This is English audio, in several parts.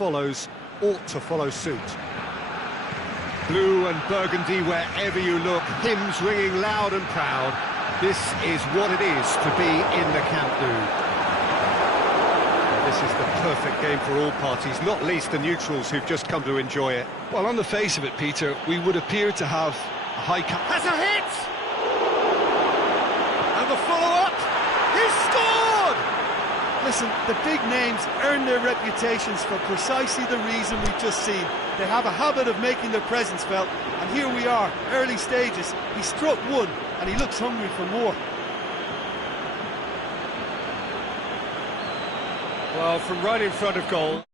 follows ought to follow suit. Blue and burgundy wherever you look, hymns ringing loud and proud. This is what it is to be in the Camp Nou. This is the perfect game for all parties, not least the neutrals who've just come to enjoy it. Well, on the face of it, Peter, we would appear to have a high... Has a hit! And the follow-up! He's scored! Listen, the big names earn their reputations for precisely the reason we've just seen. They have a habit of making their presence felt, and here we are, early stages. He struck one, and he looks hungry for more. Well, from right in front of goal.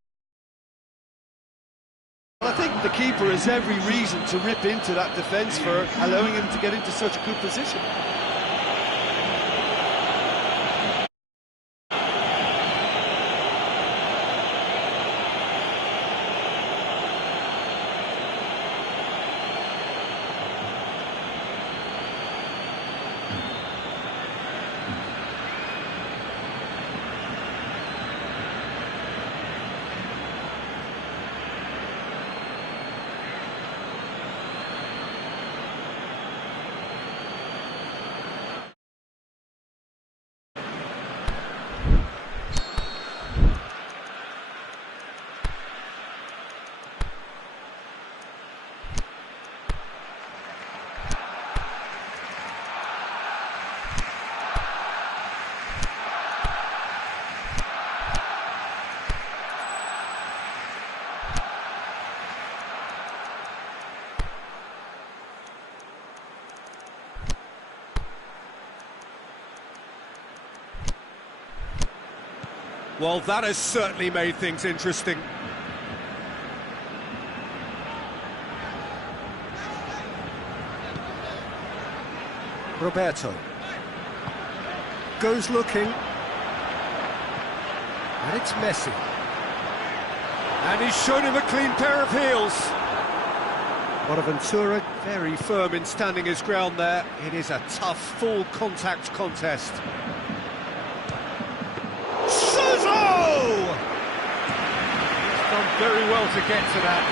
I think the keeper has every reason to rip into that defence for allowing him to get into such a good position. Well, that has certainly made things interesting. Roberto goes looking, and it's Messi, and he's shown him a clean pair of heels. Bonaventura very firm in standing his ground there. It is a tough full contact contest. Very well to get to that.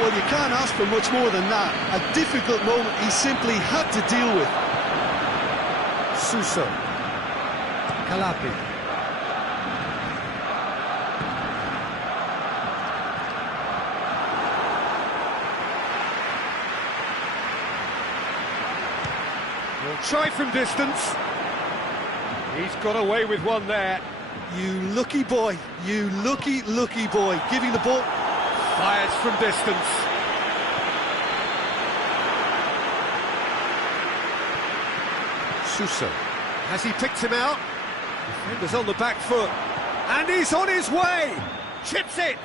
Well, you can't ask for much more than that. A difficult moment he simply had to deal with. Suso. Calapi. Will try from distance. He's got away with one there. You lucky boy, you lucky boy, giving the ball... Fires from distance. Suso. Has he picked him out? Defender's on the back foot. And he's on his way! Chips it!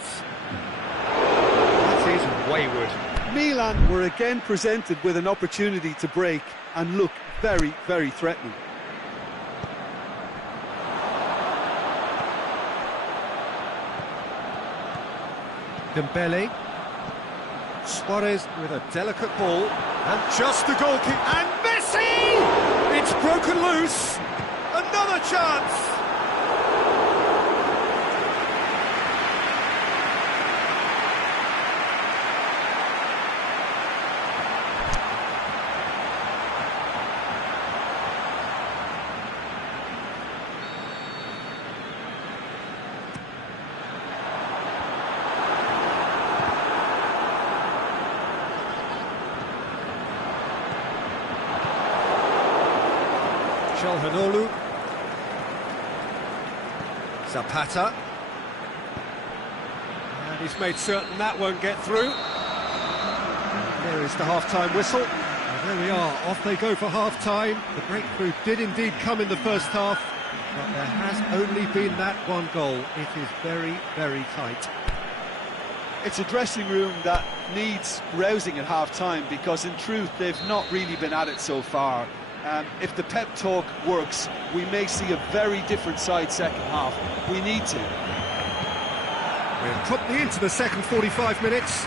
That is wayward. Milan were again presented with an opportunity to break and look very, very threatening. Dembele, Suarez with a delicate ball, and just the goal kick, and Messi! It's broken loose, another chance! Çalhanoğlu, Zapata, and he's made certain that won't get through. There is the half-time whistle. And there we are, off they go for half-time. The breakthrough did indeed come in the first half, but there has only been that one goal. It is very, very tight. It's a dressing room that needs rousing at half-time, because in truth they've not really been at it so far. If the pep talk works, we may see a very different side second half. We need to. We're promptly into the second 45 minutes.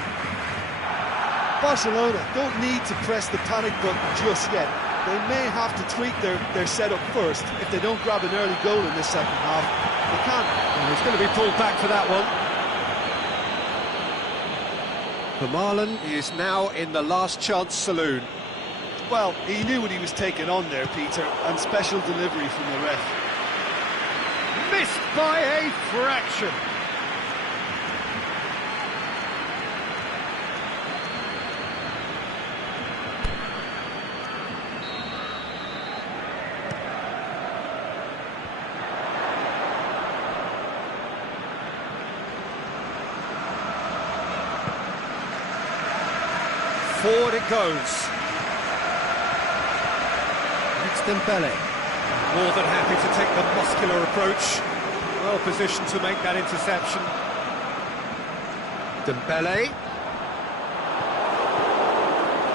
Barcelona don't need to press the panic button just yet. They may have to tweak their setup first if they don't grab an early goal in this second half. They can't. Well, he's going to be pulled back for that one. For Marlon, he is now in the last chance saloon. Well, he knew what he was taking on there, Peter, and special delivery from the ref. Missed by a fraction. Forward it goes. It's Dembele. More than happy to take the muscular approach. Well positioned to make that interception. Dembele.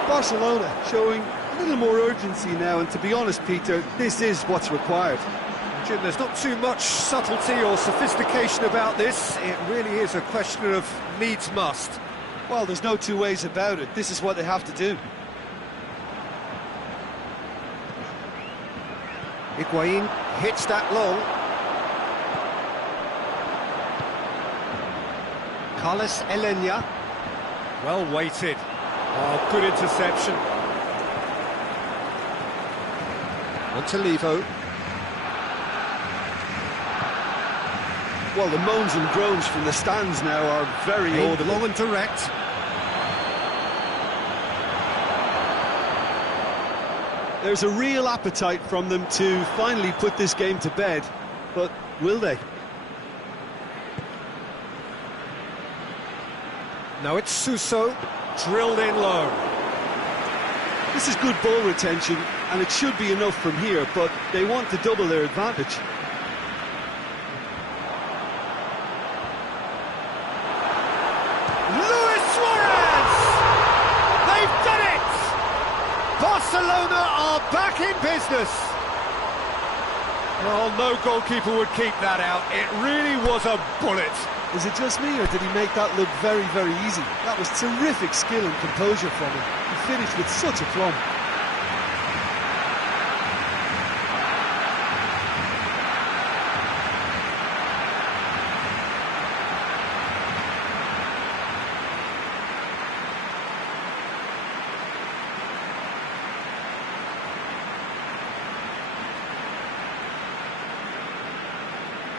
Barcelona showing a little more urgency now, and to be honest, Peter, this is what's required. Jim, there's not too much subtlety or sophistication about this. It really is a question of needs must. Well, there's no two ways about it. This is what they have to do. Higuain hits that long. Carlos Elena. Well weighted. Oh, good interception. Montolivo. Well, the moans and groans from the stands now are very audible. Long and direct. There's a real appetite from them to finally put this game to bed, but will they? Now it's Suso, drilled in low. This is good ball retention, and it should be enough from here, but they want to double their advantage. Barcelona are back in business. Well, no goalkeeper would keep that out. It really was a bullet. Is it just me, or did he make that look very, very easy? That was terrific skill and composure from him. He finished with such aplomb.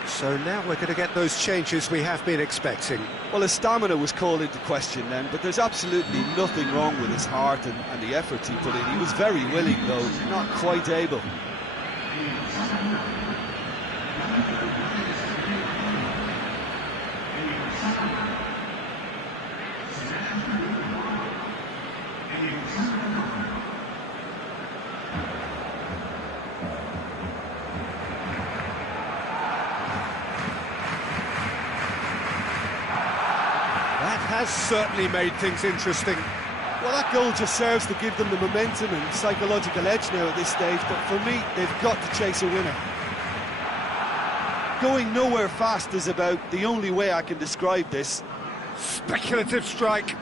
So now we're going to get those changes we have been expecting. Well, his stamina was called into question then, but there's absolutely nothing wrong with his heart and the effort he put in. He was very willing, though, not quite able. Has certainly made things interesting. Well, that goal just serves to give them the momentum and psychological edge now at this stage, but for me, they've got to chase a winner. Going nowhere fast is about the only way I can describe this. Speculative strike.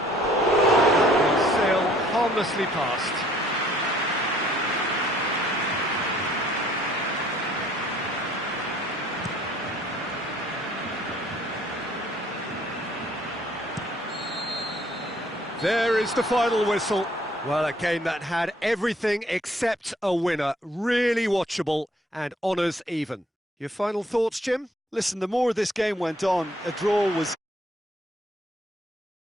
Will sail harmlessly past. There is the final whistle. Well, a game that had everything except a winner. Really watchable and honours even. Your final thoughts, Jim? Listen, the more this game went on, a draw was...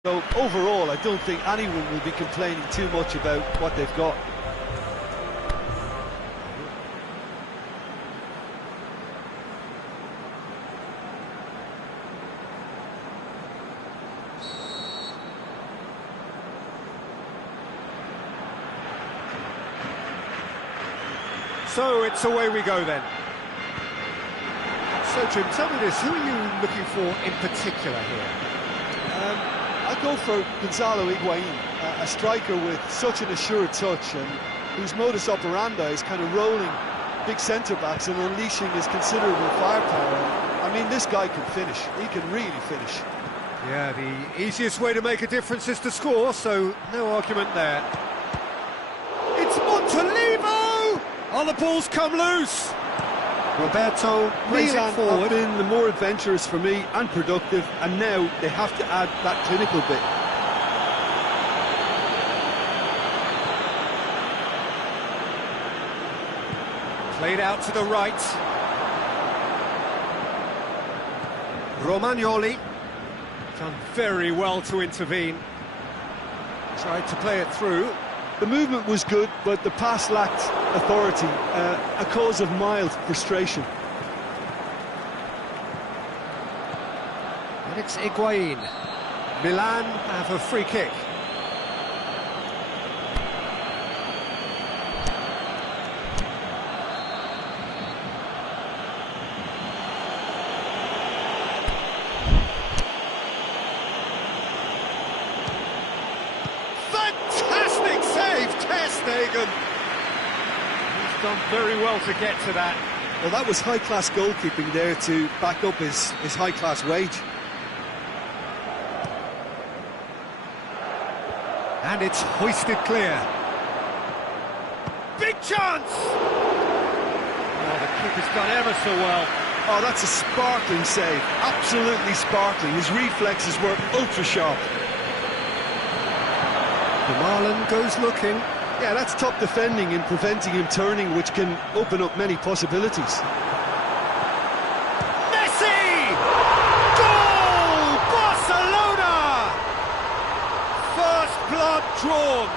So overall, I don't think anyone will be complaining too much about what they've got. So it's away we go then. So Jim, tell me this, who are you looking for in particular here? I'd go for Gonzalo Higuain, a striker with such an assured touch and whose modus operandi is kind of rolling big centre-backs and unleashing his considerable firepower. I mean, this guy can finish. He can really finish. Yeah, the easiest way to make a difference is to score, so no argument there. It's Montolivo! Oh, the ball's come loose. Roberto plays it forward. Have been the more adventurous for me and productive, and now they have to add that clinical bit. Played out to the right. Romagnoli. Done very well to intervene. Tried to play it through. The movement was good, but the pass lacked authority, a cause of mild frustration. And it's Higuain. Milan have a free kick. Fantastic save, Ter Stegen. He's done very well to get to that. Well, that was high-class goalkeeping there to back up his high-class wage. And it's hoisted clear. Big chance! Oh, the keeper's done ever so well. Oh, that's a sparkling save. Absolutely sparkling. His reflexes were ultra-sharp. Marlon goes looking. Yeah, that's top defending and preventing him turning, which can open up many possibilities. Messi! Goal! Barcelona! First blood drawn.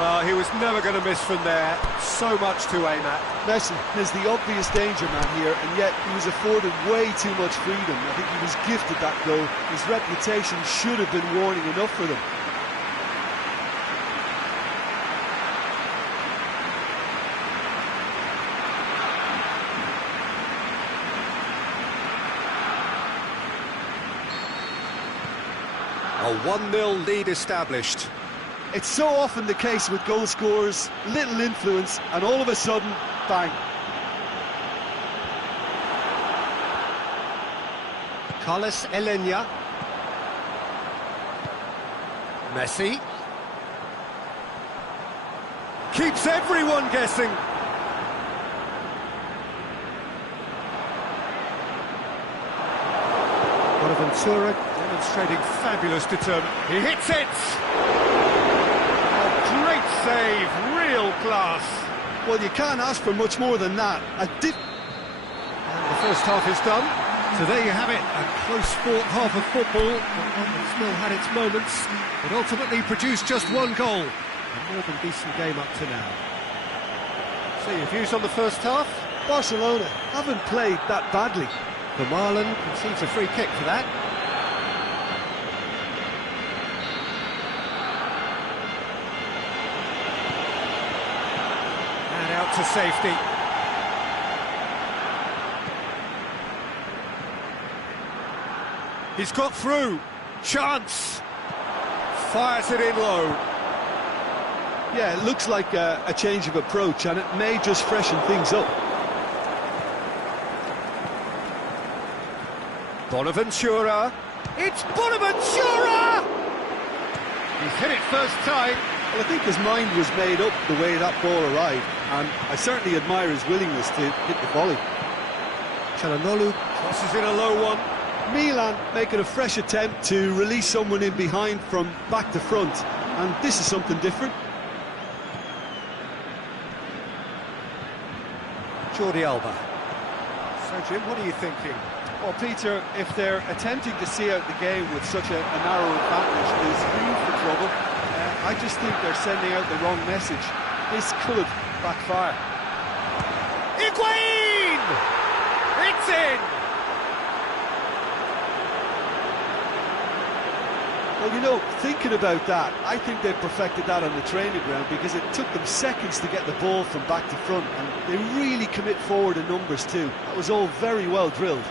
Well, he was never going to miss from there. So much to aim at. Messi is the obvious danger man here, and yet he was afforded way too much freedom. I think he was gifted that goal. His reputation should have been warning enough for them. A 1-0 lead established. It's so often the case with goal scorers, little influence, and all of a sudden, bang. Carlos Elenia. Messi. Keeps everyone guessing. Bonaventura demonstrating fabulous determination. He hits it! Oh, great save, real class. Well, you can't ask for much more than that. And the first half is done. So there you have it, a close-fought half of football, but one that still had its moments. It ultimately produced just one goal. A more than decent game up to now. So your views on the first half? Barcelona haven't played that badly. Marlon concedes a free kick for that. And out to safety. He's got through. Chance. Fires it in low. Yeah, it looks like a change of approach, and it may just freshen things up. Bonaventura. It's Bonaventura! He's hit it first time. Well, I think his mind was made up the way that ball arrived, and I certainly admire his willingness to hit the volley. Çalhanoğlu crosses in a low one. Milan making a fresh attempt to release someone in behind from back to front, and this is something different. Jordi Alba. So, Jim, what are you thinking? Well, Peter, if they're attempting to see out the game with such a narrow advantage, there's room for trouble. I just think they're sending out the wrong message. This could backfire. Higuain! It's in! Well, you know, thinking about that, I think they perfected that on the training ground because it took them seconds to get the ball from back to front, and they really commit forward in numbers too. That was all very well drilled.